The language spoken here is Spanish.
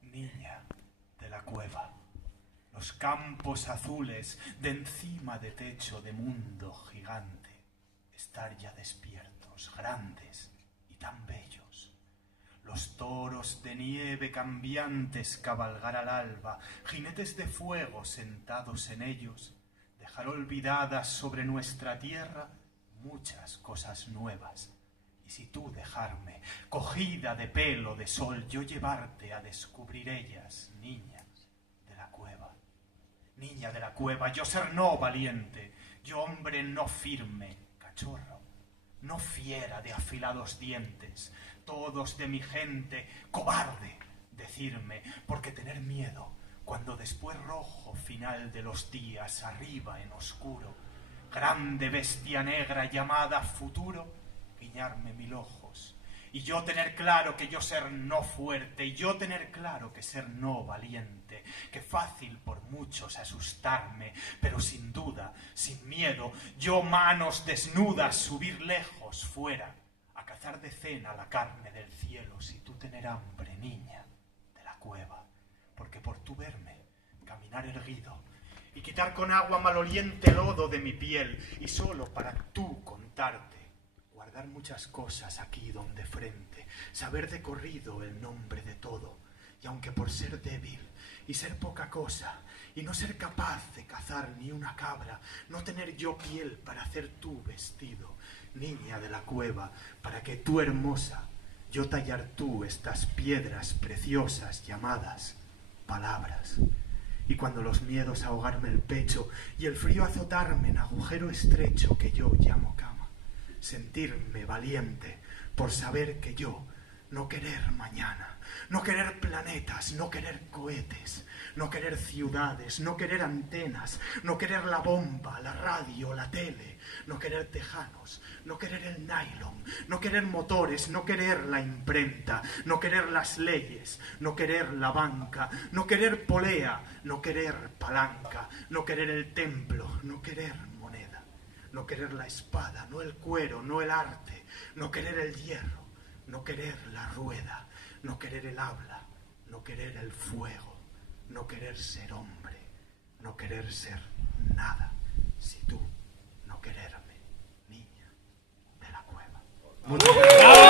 Niña de la cueva, los campos azules de encima de techo de mundo gigante, estar ya despiertos, grandes y tan bellos. Los toros de nieve cambiantes cabalgar al alba, jinetes de fuego sentados en ellos, dejar olvidadas sobre nuestra tierra muchas cosas nuevas. Y si tú dejarme, cogida de pelo de sol, yo llevarte a descubrir ellas, niña de la cueva. Niña de la cueva, yo ser no valiente, yo hombre no firme, cachorro, no fiera de afilados dientes, todos de mi gente, cobarde, decirme, porque tener miedo, cuando después rojo final de los días, arriba en oscuro, grande bestia negra llamada futuro, guiñarme mil ojos, y yo tener claro que yo ser no fuerte, y yo tener claro que ser no valiente, que fácil por muchos asustarme, pero sin duda, sin miedo, yo manos desnudas subir lejos fuera, a cazar de cena la carne del cielo, si tú tener hambre, niña de la cueva, porque por tu verme caminar erguido, y quitar con agua maloliente lodo de mi piel, y solo para tú contarte, guardar muchas cosas aquí donde frente, saber de corrido el nombre de todo, y aunque por ser débil y ser poca cosa, y no ser capaz de cazar ni una cabra, no tener yo piel para hacer tu vestido, niña de la cueva, para que tú hermosa, yo tallar tú estas piedras preciosas llamadas palabras. Y cuando los miedos ahogarme el pecho y el frío azotarme en agujero estrecho que yo llamo cama, sentirme valiente por saber que yo, no querer mañana, no querer planetas, no querer cohetes, no querer ciudades, no querer antenas, no querer la bomba, la radio, la tele, no querer tejanos, no querer el nylon, no querer motores, no querer la imprenta, no querer las leyes, no querer la banca, no querer polea, no querer palanca, no querer el templo, no querer moneda, no querer la espada, no el cuero, no el arte, no querer el hierro, no querer la rueda, no querer el habla, no querer el fuego, no querer ser hombre, no querer ser nada, si tú no quererme, niña de la cueva. Muchas gracias.